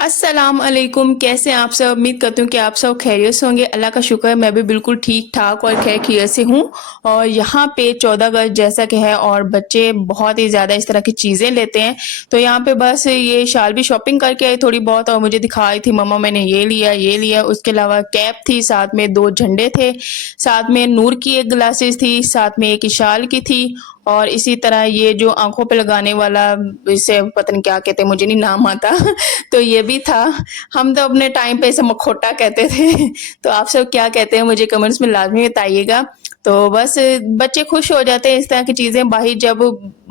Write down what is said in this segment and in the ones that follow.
अस्सलाम अलैकुम। कैसे हैं आप सब? उम्मीद करती हूँ कि आप सब खैरियत से होंगे। अल्लाह का शुक्र है मैं भी बिल्कुल ठीक ठाक और खैर खैरियत से हूँ। और यहाँ पे 14 अगस्त जैसा कि है और बच्चे बहुत ही ज़्यादा इस तरह की चीज़ें लेते हैं। तो यहाँ पे बस ये शाल भी शॉपिंग करके आई थोड़ी बहुत और मुझे दिखा रही थी मम्मा मैंने ये लिया। उसके अलावा कैप थी, साथ में 2 झंडे थे, साथ में नूर की एक ग्लासेस थी, साथ में एक इशाल की थी और इसी तरह ये जो आँखों पे लगाने वाला, इसे पता नहीं क्या कहते हैं, मुझे नहीं नाम आता तो ये भी था। हम तो अपने टाइम पे इसे मखोटा कहते थे तो आप सब क्या कहते हैं मुझे कमेंट्स में लाज़मी बताइएगा। तो बस बच्चे खुश हो जाते हैं इस तरह की चीज़ें बाहर जब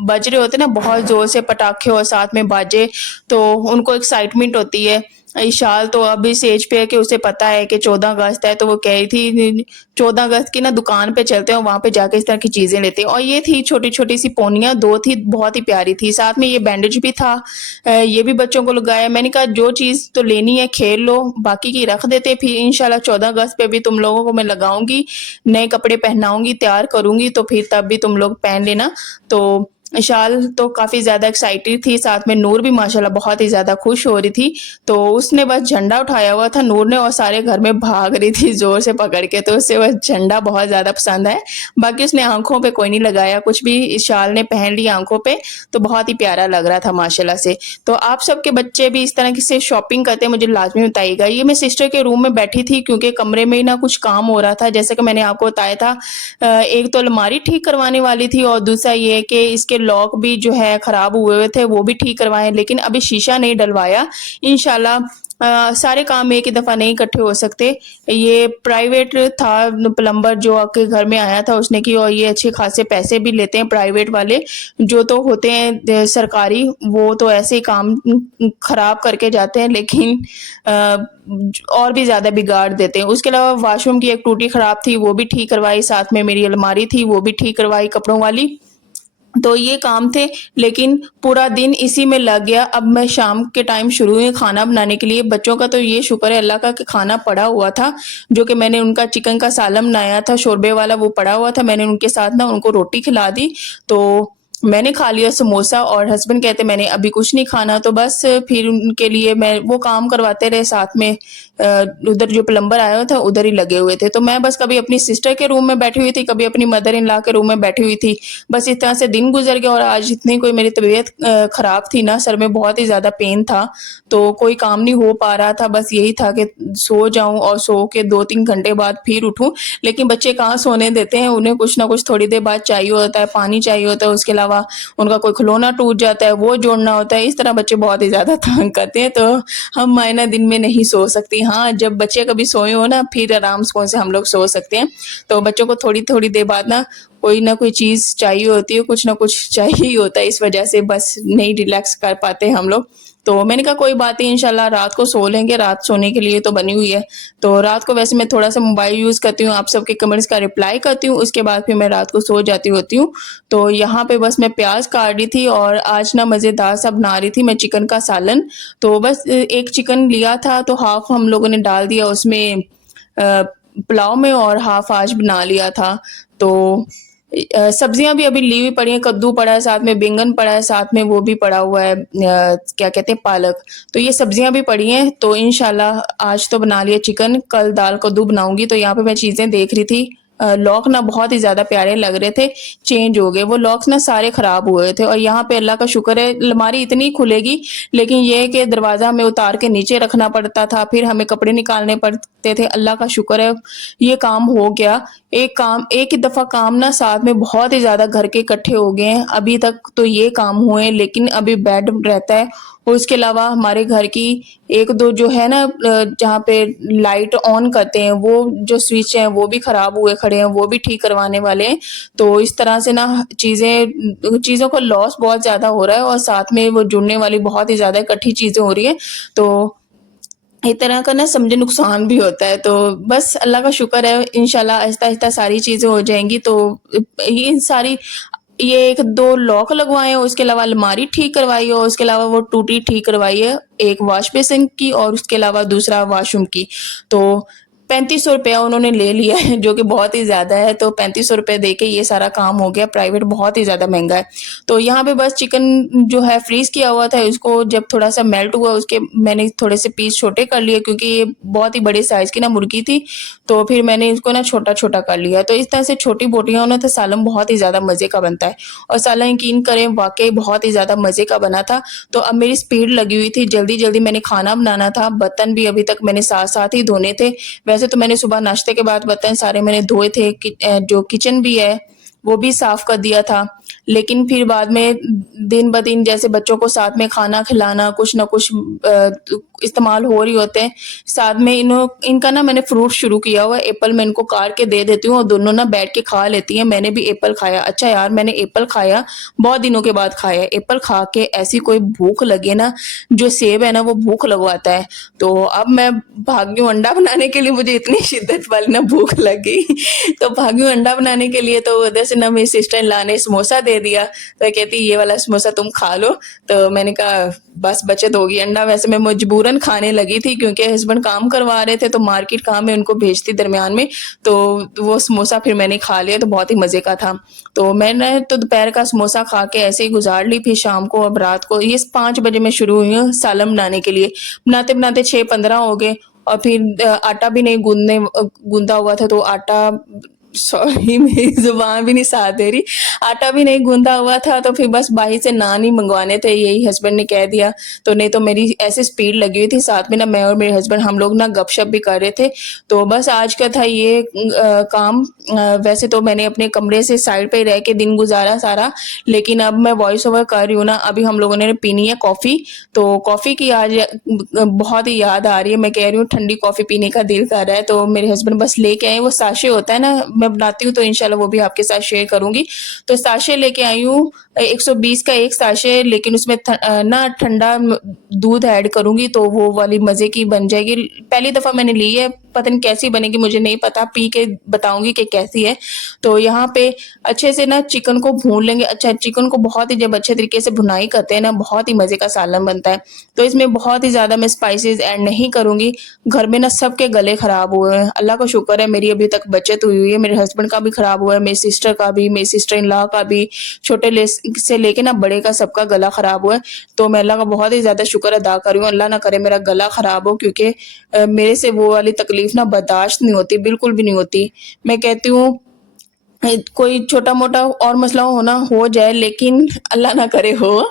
बज रहे होते हैं ना बहुत ज़ोर से पटाखे और साथ में बाजे, तो उनको एक्साइटमेंट होती है। इशाल तो अब इस एज पे है कि उसे पता है कि 14 अगस्त है, तो वो कह रही थी 14 अगस्त की ना दुकान पे चलते हैं और वहाँ पे जाके इस तरह की चीज़ें लेते हैं। और ये थी छोटी-छोटी सी पोनियाँ 2 थी, बहुत ही प्यारी थी। साथ में ये बैंडेज भी था, ये भी बच्चों को लगाया। मैंने कहा जो चीज़ तो लेनी है खेल लो, बाकी की रख देते, फिर इंशाल्लाह 14 अगस्त पे भी तुम लोगों को मैं लगाऊँगी, नए कपड़े पहनाऊँगी, तैयार करूँगी तो फिर तब भी तुम लोग पहन लेना। तो शाल तो काफ़ी ज़्यादा एक्साइटेड थी, साथ में नूर भी माशाल्लाह बहुत ही ज़्यादा खुश हो रही थी। तो उसने बस झंडा उठाया हुआ था नूर ने और सारे घर में भाग रही थी ज़ोर से पकड़ के, तो उसे बस झंडा बहुत ज़्यादा पसंद है। बाकी उसने आँखों पे कोई नहीं लगाया कुछ भी, इस शाल ने पहन लिया आँखों पे, तो बहुत ही प्यारा लग रहा था माशाल्लाह से। तो आप सबके बच्चे भी इस तरह की से शॉपिंग करते हैं मुझे लाज़मी बताइएगा। ये मैं सिस्टर के रूम में बैठी थी क्योंकि कमरे में ही ना कुछ काम हो रहा था, जैसे कि मैंने आपको बताया था। एक तो अलमारी ठीक करवाने वाली थी और दूसरा ये कि इसके लॉक भी जो है खराब हुए हुए थे, वो भी ठीक करवाए, लेकिन अभी शीशा नहीं डलवाया। इंशाल्लाह सारे काम एक ही दफ़ा नहीं इकट्ठे हो सकते। ये प्राइवेट था प्लम्बर जो आपके घर में आया था उसने की, और ये अच्छे खासे पैसे भी लेते हैं प्राइवेट वाले। जो तो होते हैं सरकारी, वो तो ऐसे ही काम खराब करके जाते हैं, लेकिन और भी ज़्यादा बिगाड़ देते हैं। उसके अलावा वॉशरूम की एक टूटी खराब थी, वो भी ठीक करवाई, साथ में मेरी अलमारी थी वो भी ठीक करवाई कपड़ों वाली। तो ये काम थे, लेकिन पूरा दिन इसी में लग गया। अब मैं शाम के टाइम शुरू हुई खाना बनाने के लिए। बच्चों का तो ये शुक्र है अल्लाह का कि खाना पड़ा हुआ था, जो कि मैंने उनका चिकन का सालन बनाया था शोरबे वाला, वो पड़ा हुआ था। मैंने उनके साथ ना उनको रोटी खिला दी, तो मैंने खा लिया समोसा और हस्बैंड कहते मैंने अभी कुछ नहीं खाना, तो बस फिर उनके लिए मैं वो काम करवाते रहे साथ में। उधर जो प्लम्बर आया हुआ था उधर ही लगे हुए थे, तो मैं बस कभी अपनी सिस्टर के रूम में बैठी हुई थी, कभी अपनी मदर इन लॉ के रूम में बैठी हुई थी। बस इस तरह से दिन गुजर गया और आज इतनी कोई मेरी तबीयत खराब थी ना, सर में बहुत ही ज़्यादा पेन था, तो कोई काम नहीं हो पा रहा था। बस यही था कि सो जाऊँ और सो के 2-3 घंटे बाद फिर उठूँ, लेकिन बच्चे कहाँ सोने देते हैं, उन्हें कुछ ना कुछ थोड़ी देर बाद चाहिए होता है, पानी चाहिए होता है, उसके अलावा उनका कोई खिलौना टूट जाता है, वो जोड़ना होता है। इस तरह बच्चे बहुत ही ज़्यादा तंग करते हैं, तो हम मायना दिन में नहीं सो सकती। हाँ, जब बच्चे कभी सोए हो ना, फिर आराम से हम लोग सो सकते हैं। तो बच्चों को थोड़ी-थोड़ी देर बाद ना कोई चीज़ चाहिए होती है, कुछ ना कुछ चाहिए ही होता है, इस वजह से बस नहीं रिलैक्स कर पाते हम लोग। तो मैंने कहा कोई बात नहीं, इंशाल्लाह रात को सो लेंगे, रात सोने के लिए तो बनी हुई है। तो रात को वैसे मैं थोड़ा-सा मोबाइल यूज़ करती हूँ, आप सबके कमेंट्स का रिप्लाई करती हूँ, उसके बाद फिर मैं रात को सो जाती होती हूँ। तो यहाँ पे बस मैं प्याज़ काट रही थी और आज ना मज़ेदार सा बना रही थी मैं चिकन का सालन। तो बस एक चिकन लिया था तो हाफ़ हम लोगों ने डाल दिया उसमें पुलाव में और हाफ़ आज बना लिया था। तो सब्जियाँ भी अभी ली हुई पड़ी हैं, कद्दू पड़ा है, साथ में बैंगन पड़ा है, साथ में वो भी पड़ा हुआ है क्या कहते हैं पालक। तो ये सब्जियाँ भी पड़ी हैं, तो इंशाल्लाह आज तो बना लिया चिकन, कल दाल कद्दू बनाऊँगी। तो यहाँ पे मैं चीज़ें देख रही थी, लौक ना बहुत ही ज़्यादा प्यारे लग रहे थे, चेंज हो गए। वो लॉक्स ना सारे खराब हुए थे और यहाँ पे अल्लाह का शुक्र है अलमारी इतनी खुलेगी, लेकिन ये है कि दरवाज़ा हमें उतार के नीचे रखना पड़ता था, फिर हमें कपड़े निकालने पड़ते थे। अल्लाह का शुक्र है ये काम हो गया। एक ही दफ़ा काम ना साथ में बहुत ही ज़्यादा घर के इकट्ठे हो गए हैं। अभी तक तो ये काम हुए, लेकिन अभी बेड रहता है और उसके अलावा हमारे घर की 1-2 जो है ना जहाँ पे लाइट ऑन करते हैं, वो जो स्विच हैं वो भी खराब हुए खड़े हैं, वो भी ठीक करवाने वाले हैं। तो इस तरह से ना चीज़ों का लॉस बहुत ज़्यादा हो रहा है और साथ में वो जुड़ने वाली बहुत ही ज़्यादा इकट्ठी चीज़ें हो रही हैं। तो एक तरह का ना समझे नुकसान भी होता है, तो बस अल्लाह का शुक्र है इंशाल्लाह आहिस्ता-आहिस्ता सारी चीज़ें हो जाएँगी। तो ये सारी ये 1-2 लॉक लगवाए हैं, उसके अलावा अलमारी ठीक करवाई है और उसके अलावा वो टूटी ठीक करवाई है, एक वॉश बेसिन की और उसके अलावा दूसरा वॉशरूम की। तो ₹3500 उन्होंने ले लिया है, जो कि बहुत ही ज़्यादा है। तो ₹3500 दे के ये सारा काम हो गया। प्राइवेट बहुत ही ज़्यादा महँगा है। तो यहाँ पे बस चिकन जो है फ्रीज़ किया हुआ था, उसको जब थोड़ा-सा मेल्ट हुआ, उसके मैंने थोड़े से पीस छोटे कर लिए, क्योंकि ये बहुत ही बड़े साइज़ की ना मुर्गी थी, तो फिर मैंने इसको ना छोटा-छोटा कर लिया। तो इस तरह से छोटी बोटियों में तो सालन बहुत ही ज़्यादा मज़े का बनता है, और सालन यकीन करें वाक़ई बहुत ही ज़्यादा मज़े का बना था। तो अब मेरी स्पीड लगी हुई थी, जल्दी-जल्दी मैंने खाना बनाना था, बर्तन भी अभी तक मैंने साथ-साथ ही धोने थे। वैसे तो मैंने सुबह नाश्ते के बाद बर्तन सारे मैंने धोए थे, जो किचन भी है, वो भी साफ़ कर दिया था। लेकिन फिर बाद में दिन-ब-दिन जैसे बच्चों को साथ में खाना खिलाना, कुछ न कुछ इस्तेमाल हो रही होते हैं। साथ में इनका ना मैंने फ्रूट शुरू किया हुआ है, एप्पल मैं इनको काट के दे देती हूँ और दोनों ना बैठ के खा लेती हैं। मैंने भी एप्पल खाया, अच्छा यार मैंने एप्पल खाया, बहुत दिनों के बाद खाया। एप्पल खा के ऐसी कोई भूख लगे ना, जो सेब है ना वो भूख लगवाता है। तो अब मैं भागी हूँ अंडा बनाने के लिए, मुझे इतनी शिद्दत वाली ना भूख लग गई तो भागी हूँ अंडा बनाने के लिए। तो उधर से ना मेरी सिस्टर इन लॉ ने समोसा दे दिया, तो कहती ये वाला समोसा तुम खा लो। तो मैंने कहा बस बचत होगी। अंडा वैसे मैं मजबूरन खाने लगी थी, क्योंकि हस्बैंड काम करवा रहे थे, तो मार्केट काम में उनको भेजती दरमियान में, तो वो समोसा फिर मैंने खा लिया, तो बहुत ही मज़े का था। तो मैंने तो दोपहर का समोसा खा के ऐसे ही गुजार ली। फिर शाम को, अब रात को ये 5 बजे मैं शुरू हुई हूँ सालन बनाने के लिए। बनाते-बनाते 6:15 हो गए, और फिर आटा भी नहीं गूँधा हुआ था, तो आटा सॉरी मेरी ज़ुबान भी नहीं साथ दे रही। आटा भी नहीं गूँधा हुआ था, तो फिर बस बाहर से नान ही मँगवाने थे, यही हस्बैंड ने कह दिया। तो नहीं तो मेरी ऐसे स्पीड लगी हुई थी, साथ में ना मैं और मेरे हस्बैंड हम लोग ना गपशप भी कर रहे थे। तो बस आज का था ये काम। वैसे तो मैंने अपने कमरे से साइड पे ही रह के दिन गुज़ारा सारा, लेकिन अब मैं वॉइस ओवर कर रही हूँ ना, अभी हम लोगों ने पीनी है कॉफ़ी। तो कॉफ़ी की आज बहुत ही याद आ रही है। मैं कह रही हूँ ठंडी कॉफ़ी पीने का दिल कर रहा है, तो मेरे हस्बैंड बस लेके आए, वो साशे होता है ना, मैं बनाती हूँ तो इंशाल्लाह वो भी आपके साथ शेयर करूँगी। तो साशे लेके आई हूँ, 120 का एक साशे, लेकिन उसमें ना ठंडा दूध ऐड करूँगी, तो वो वाली मज़े की बन जाएगी। पहली दफ़ा मैंने ली है, पता नहीं कैसी बनेगी, मुझे नहीं पता, पी के बताऊँगी कि कैसी है। तो यहाँ पे अच्छे से ना चिकन को भून लेंगे। अच्छा, चिकन को बहुत ही जब अच्छे तरीके से भुनाई करते हैं ना, बहुत ही मज़े का सालन बनता है। तो इसमें बहुत ही ज़्यादा मैं स्पाइसेस ऐड नहीं करूँगी। घर में ना सबके गले ख़राब हुए हैं, अल्लाह का शुक्र है मेरी अभी तक बचत हुई है। मेरे हस्बैंड का भी ख़राब हुआ है, मेरी सिस्टर का भी, मेरी सिस्टर इन लॉ का भी, छोटे से लेके ना बड़े का सबका गला ख़राब हुआ है। तो मैं अल्लाह का बहुत ही ज़्यादा शुक्र अदा कर रही हूँ, अल्लाह ना करे मेरा गला ख़राब हो, क्योंकि मेरे से वो वाली तकलीफ़ ना बर्दाश्त नहीं होती, बिल्कुल भी नहीं होती। मैं कहती हूँ कोई छोटा-मोटा और मसला होना हो जाए, लेकिन अल्लाह ना करे हो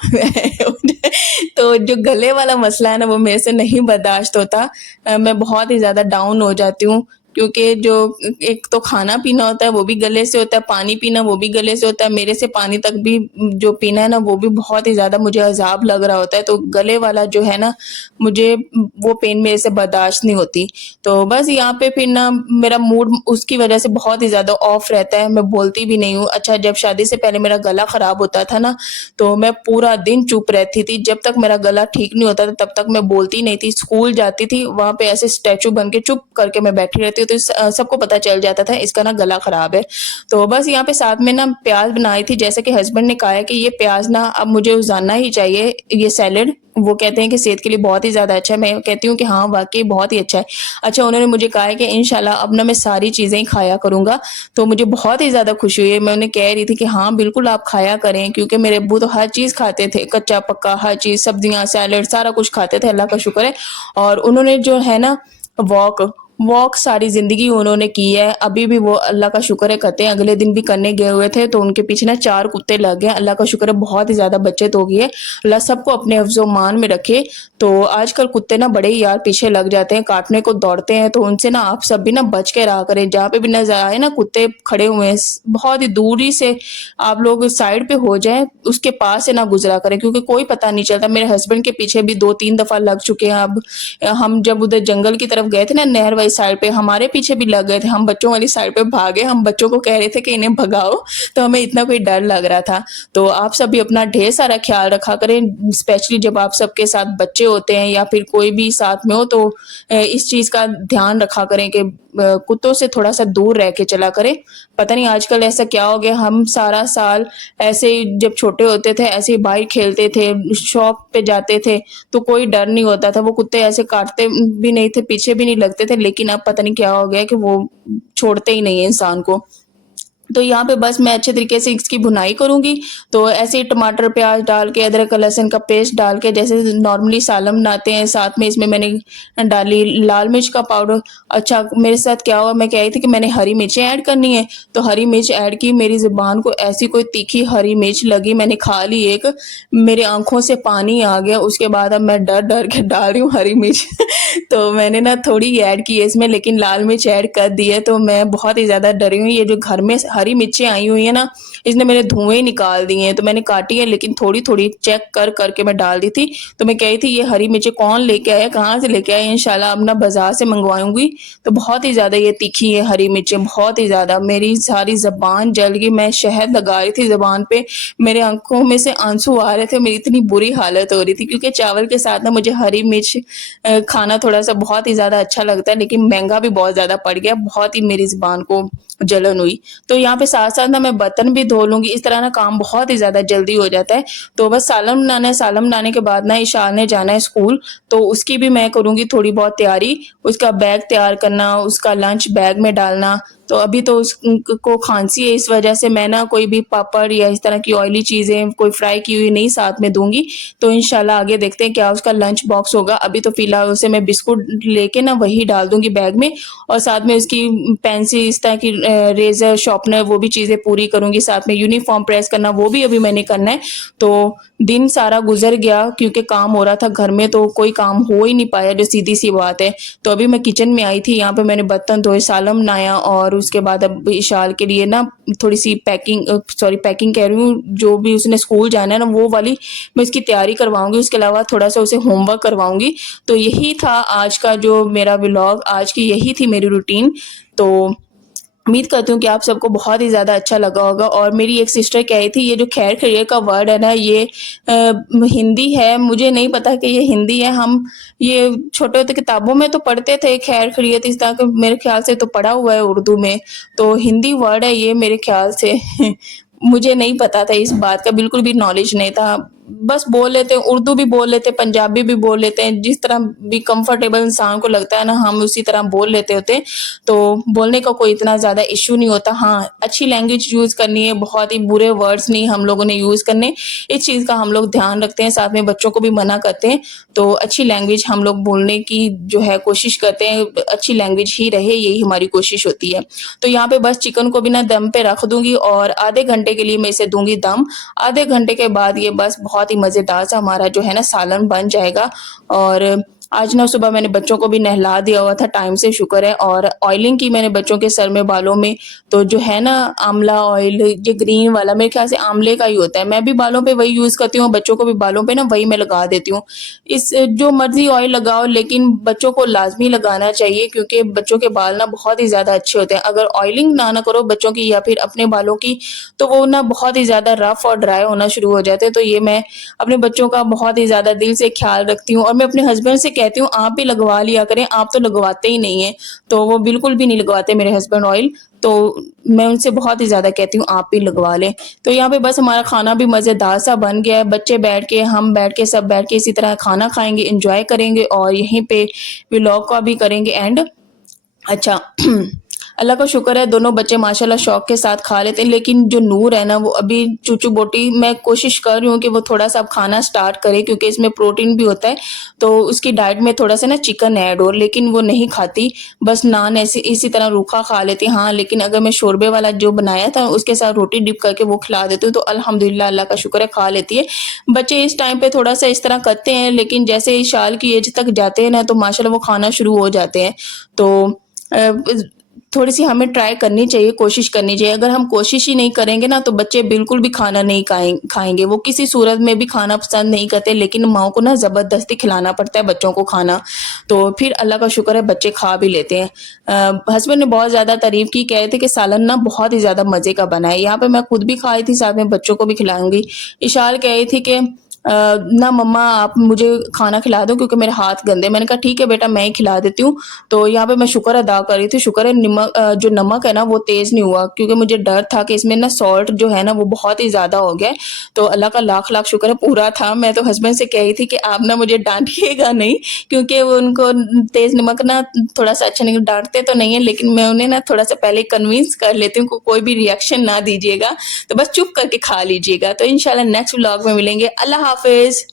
तो जो गले वाला मसला है ना, वो मेरे से नहीं बर्दाश्त होता। मैं बहुत ही ज़्यादा डाउन हो जाती हूँ, क्योंकि जो एक तो खाना-पीना होता है वो भी गले से होता है, पानी पीना वो भी गले से होता है। मेरे से पानी तक भी जो पीना है ना, वो भी बहुत ही ज़्यादा मुझे अज़ाब लग रहा होता है। तो गले वाला जो है ना, मुझे वो पेन मेरे से बर्दाश्त नहीं होती। तो बस यहाँ पे फिर ना मेरा मूड उसकी वजह से बहुत ही ज़्यादा ऑफ रहता है, मैं बोलती भी नहीं हूँ। अच्छा, जब शादी से पहले मेरा गला ख़राब होता था ना, तो मैं पूरा दिन चुप रहती थी। जब तक मेरा गला ठीक नहीं होता था, तब तक मैं बोलती नहीं थी। स्कूल जाती थी, वहाँ पे ऐसे स्टैच्यू बन के चुप करके मैं बैठी रहती हूँ, तो सबको पता चल जाता था इसका ना गला ख़राब है। तो बस यहाँ पे साथ में ना प्याज़ बनाई थी, जैसे कि हस्बैंड ने कहा है कि ये प्याज़ ना अब मुझे उजाना ही चाहिए, ये सैलेड। वो कहते हैं कि सेहत के लिए बहुत ही ज़्यादा अच्छा है। मैं कहती हूँ कि हाँ, वाक़ई बहुत ही अच्छा है। अच्छा, उन्होंने मुझे कहा है कि इंशाल्लाह अब ना मैं सारी चीज़ें ही खाया करूँगा, तो मुझे बहुत ही ज़्यादा खुशी हुई है। मैं उन्हें कह रही थी कि हाँ, बिल्कुल आप खाया करें, क्योंकि मेरे अब्बू तो हर चीज़ खाते थे, कच्चा-पक्का हर चीज़, सब्जियाँ, सैलेड सारा कुछ खाते थे, अल्लाह का शुक्र है। और उन्होंने जो है ना वॉक वॉक सारी ज़िंदगी उन्होंने की है, अभी भी वो अल्लाह का शुक्र है करते हैं। अगले दिन भी करने गए हुए थे, तो उनके पीछे ना 4 कुत्ते लग गए, अल्लाह का शुक्र है बहुत ही ज़्यादा बचत हो गई है। अल्लाह सबको अपने हिफ्ज़-ओ-मान में रखे। तो आजकल कुत्ते ना बड़े ही यार पीछे लग जाते हैं, काटने को दौड़ते हैं, तो उनसे ना आप सब भी ना बच के रहा करें। जहाँ पे भी नज़र आए ना कुत्ते खड़े हुए हैं, बहुत ही दूरी से आप लोग साइड पे हो जाएँ, उसके पास से ना गुज़रा करें, क्योंकि कोई पता नहीं चलता। मेरे हस्बैंड के पीछे भी 2-3 दफ़ा लग चुके हैं। अब हम जब उधर जंगल की तरफ गए थे ना, नहर वाली साइड पे, हमारे पीछे भी लग गए थे। हम बच्चों वाली साइड पे भागे, हम बच्चों को कह रहे थे कि इन्हें भगाओ, तो हमें इतना कोई डर लग रहा था। तो आप सब भी अपना ढेर सारा ख्याल रखा करें, स्पेशली जब आप सबके साथ बच्चे होते हैं या फिर कोई भी साथ में हो, तो इस चीज़ का ध्यान रखा करें कि कुत्तों से थोड़ा-सा दूर रह के चला करें। पता नहीं आजकल ऐसा क्या हो गया, हम सारा साल ऐसे ही जब छोटे होते थे, ऐसे ही बाहर खेलते थे, शॉप पे जाते थे, तो कोई डर नहीं होता था। वो कुत्ते ऐसे काटते भी नहीं थे, पीछे भी नहीं लगते थे, लेकिन लेकिन अब पता नहीं क्या हो गया कि वो छोड़ते ही नहीं है इंसान को। तो यहाँ पे बस मैं अच्छे तरीके से इसकी भुनाई करूँगी। तो ऐसे ही टमाटर, प्याज़ डाल के अदरक लहसुन का पेस्ट डाल के जैसे नॉर्मली सालन बनाते हैं, साथ में इसमें मैंने डाली लाल मिर्च का पाउडर। अच्छा, मेरे साथ क्या हुआ, मैं कह रही थी कि मैंने हरी मिर्चें ऐड करनी है, तो हरी मिर्च ऐड की, मेरी ज़ुबान को ऐसी कोई तीखी हरी मिर्च लगी, मैंने खा ली एक, मेरी आँखों से पानी आ गया। उसके बाद अब मैं डर-डर के डाल रही हूँ हरी मिर्च तो मैंने ना थोड़ी ऐड की है इसमें, लेकिन लाल मिर्च ऐड कर दी है, तो मैं बहुत ही ज़्यादा डरी हुई। ये जो घर में हरी मिर्चें आई हुई हैं ना, इसने मेरे धुएँ ही निकाल दिए हैं। तो मैंने काटी है, लेकिन थोड़ी-थोड़ी चेक कर के मैं डाल दी थी। तो मैं कह रही थी ये हरी मिर्चें कौन लेके आया, कहाँ से लेके आए? इंशाल्लाह अब ना बाज़ार से मंगवाऊँगी। तो बहुत ही ज़्यादा ये तीखी है हरी मिर्चें, बहुत ही ज़्यादा। मेरी सारी ज़ुबान जल गई, मैं शहद लगा रही थी ज़ुबान पे, मेरे आँखों में से आँसू आ रहे थे, मेरी इतनी बुरी हालत हो रही थी, क्योंकि चावल के साथ ना मुझे हरी मिर्च खाना थोड़ा-सा बहुत ही ज़्यादा अच्छा लगता है, लेकिन महँगा भी बहुत ज़्यादा पड़ गया, बहुत ही मेरी ज़ुबान को जलन हुई। तो यहाँ पे साथ-साथ ना मैं बर्तन भी धो लूँगी, इस तरह ना काम बहुत ही ज़्यादा जल्दी हो जाता है। तो बस सालन बनाना है, सालन बनाने के बाद ना इशान ने जाना है स्कूल, तो उसकी भी मैं करूँगी थोड़ी बहुत तैयारी, उसका बैग तैयार करना, उसका लंच बैग में डालना। तो अभी तो को खाँसी है, इस वजह से मैं ना कोई भी पापड़ या इस तरह की ऑयली चीज़ें, कोई फ्राई की हुई नहीं साथ में दूँगी। तो इंशाल्लाह आगे देखते हैं क्या उसका लंच बॉक्स होगा। अभी तो फ़िलहाल उसे मैं बिस्कुट लेके ना वही डाल दूँगी बैग में, और साथ में उसकी पेंसिल, इस तरह की रेज़र, शार्पनर, वो भी चीज़ें पूरी करूँगी। साथ में यूनिफ़ॉर्म प्रेस करना, वो भी अभी मैंने करना है। तो दिन सारा गुज़र गया, क्योंकि काम हो रहा था घर में, तो कोई काम हो ही नहीं पाया, जो सीधी-सी बात है। तो अभी मैं किचन में आई थी, यहाँ पे मैंने बर्तन धोए, सालन बनाया, और उसके बाद अब इशाल के लिए ना थोड़ी-सी पैकिंग कह रही हूँ, जो भी उसने स्कूल जाना है ना, वो वाली मैं उसकी तैयारी करवाऊँगी। उसके अलावा थोड़ा-सा उसे होमवर्क करवाऊँगी। तो यही था आज का जो मेरा व्लॉग, आज की यही थी मेरी रूटीन। तो उम्मीद करती हूँ कि आप सबको बहुत ही ज़्यादा अच्छा लगा होगा। और मेरी एक सिस्टर कह रही थी, ये जो खैर खैरियत का वर्ड है ना, ये हिंदी है, मुझे नहीं पता कि ये हिंदी है। हम ये छोटे होते किताबों में तो पढ़ते थे खैर खैरियत, इस तरह के मेरे ख्याल से तो पढ़ा हुआ है उर्दू में, तो हिंदी वर्ड है ये मेरे ख्याल से मुझे नहीं पता था, इस बात का बिल्कुल भी नॉलेज नहीं था। बस बोल लेते हैं, उर्दू भी बोल लेते हैं, पंजाबी भी बोल लेते हैं, जिस तरह भी कंफर्टेबल इंसान को लगता है ना, हम उसी तरह बोल लेते होते हैं। तो बोलने का कोई इतना ज़्यादा इश्यू नहीं होता। हाँ, अच्छी लैंग्वेज यूज़ करनी है, बहुत ही बुरे वर्ड्स नहीं हम लोगों ने यूज़ करने, इस चीज़ का हम लोग ध्यान रखते हैं, साथ में बच्चों को भी मना करते हैं। तो अच्छी लैंग्वेज हम लोग बोलने की जो है कोशिश करते हैं, अच्छी लैंग्वेज ही रहे, यही हमारी कोशिश होती है। तो यहाँ पे बस चिकन को भी ना दम पे रख दूँगी, और आधे घंटे के लिए मैं इसे दूँगी दम। आधे घंटे के बाद ये बस बहुत ही मज़ेदार सा हमारा जो है ना सालन बन जाएगा। और आज ना सुबह मैंने बच्चों को भी नहला दिया हुआ था टाइम से, शुक्र है। और ऑयलिंग की मैंने बच्चों के सर में, बालों में, तो जो है ना आंवला ऑयल, ये ग्रीन वाला, मेरे ख्याल से आंवले का ही होता है, मैं भी बालों पे वही यूज़ करती हूँ, बच्चों को भी बालों पे ना वही मैं लगा देती हूँ। इस जो मर्ज़ी ऑयल लगाओ, लेकिन बच्चों को लाज़मी लगाना चाहिए, क्योंकि बच्चों के बाल ना बहुत ही ज़्यादा अच्छे होते हैं। अगर ऑयलिंग ना करो बच्चों की या फिर अपने बालों की, तो वो ना बहुत ही ज़्यादा रफ़ और ड्राई होना शुरू हो जाते हैं। तो ये मैं अपने बच्चों का बहुत ही ज़्यादा दिल से ख़्याल रखती हूँ, और मैं अपने हस्बैंड से कहती हूँ आप भी लगवा लिया करें, आप तो लगवाते ही नहीं हैं। तो वो बिल्कुल भी नहीं लगवाते मेरे हस्बैंड ऑयल, तो मैं उनसे बहुत ही ज़्यादा कहती हूँ आप भी लगवा लें। तो यहाँ पे बस हमारा खाना भी मज़ेदार सा बन गया है, बच्चे बैठ के, हम बैठ के, सब बैठ के इसी तरह खाना खाएँगे, एन्जॉय करेंगे, और यहीं पे व्लॉग का भी करेंगे एंड। अच्छा अल्लाह का शुक्र है, दोनों बच्चे माशाल्लाह शौक के साथ खा लेते हैं, लेकिन जो नूर है ना, वो अभी चूचू बोटी, मैं कोशिश कर रही हूँ कि वो थोड़ा-सा अब खाना स्टार्ट करे, क्योंकि इसमें प्रोटीन भी होता है, तो उसकी डाइट में थोड़ा-सा ना चिकन ऐड हो, लेकिन वो नहीं खाती, बस नान ऐसे इसी तरह रूखा खा लेती है। हाँ, लेकिन अगर मैं शोरबे वाला जो बनाया था, उसके साथ रोटी डिप करके वो खिला देती हूँ, तो अल्हम्दुलिल्लाह, अल्लाह का शुक्र है, खा लेती है। बच्चे इस टाइम पे थोड़ा-सा इस तरह करते हैं, लेकिन जैसे ही साल की एज तक जाते हैं ना, तो माशाल्लाह वो खाना शुरू हो जाते हैं। तो अ, थोड़ी-सी हमें ट्राई करनी चाहिए, कोशिश करनी चाहिए। अगर हम कोशिश ही नहीं करेंगे ना, तो बच्चे बिल्कुल भी खाना नहीं खाएँगे। वो किसी सूरत में भी खाना पसंद नहीं करते, लेकिन माँओं को ना ज़बरदस्ती खिलाना पड़ता है बच्चों को खाना। तो फिर अल्लाह का शुक्र है बच्चे खा भी लेते हैं। हस्बैंड ने बहुत ज़्यादा तारीफ़ की, कह रहे थे कि सालन ना बहुत ही ज़्यादा मज़े का बना है। यहाँ पे मैं खुद भी खा रही थी, साथ में बच्चों को भी खिलाऊँगी। इशाल कह रही थी कि ना मम्मा आप मुझे खाना खिला दो क्योंकि मेरे हाथ गंदे। मैंने कहा ठीक है बेटा मैं ही खिला देती हूँ। तो यहाँ पे मैं शुक्र अदा कर रही थी, शुक्र है जो नमक है ना वो तेज़ नहीं हुआ, क्योंकि मुझे डर था कि इसमें ना सॉल्ट जो है ना वो बहुत ही ज़्यादा हो गया है। तो अल्लाह का लाख लाख शुक्र है पूरा था। मैं तो हस्बैंड से कह रही थी कि आप ना मुझे डांटिएगा नहीं, क्योंकि वो उनको तेज़ नमक ना थोड़ा सा अच्छा नहीं, डांटते तो नहीं है लेकिन मैं उन्हें ना थोड़ा सा पहले कन्विंस कर लेती हूँ कि कोई भी रिएक्शन ना दीजिएगा, तो बस चुप करके खा लीजिएगा। तो इंशाल्लाह नेक्स्ट व्लॉग में मिलेंगे। अल्लाह हाफिज़।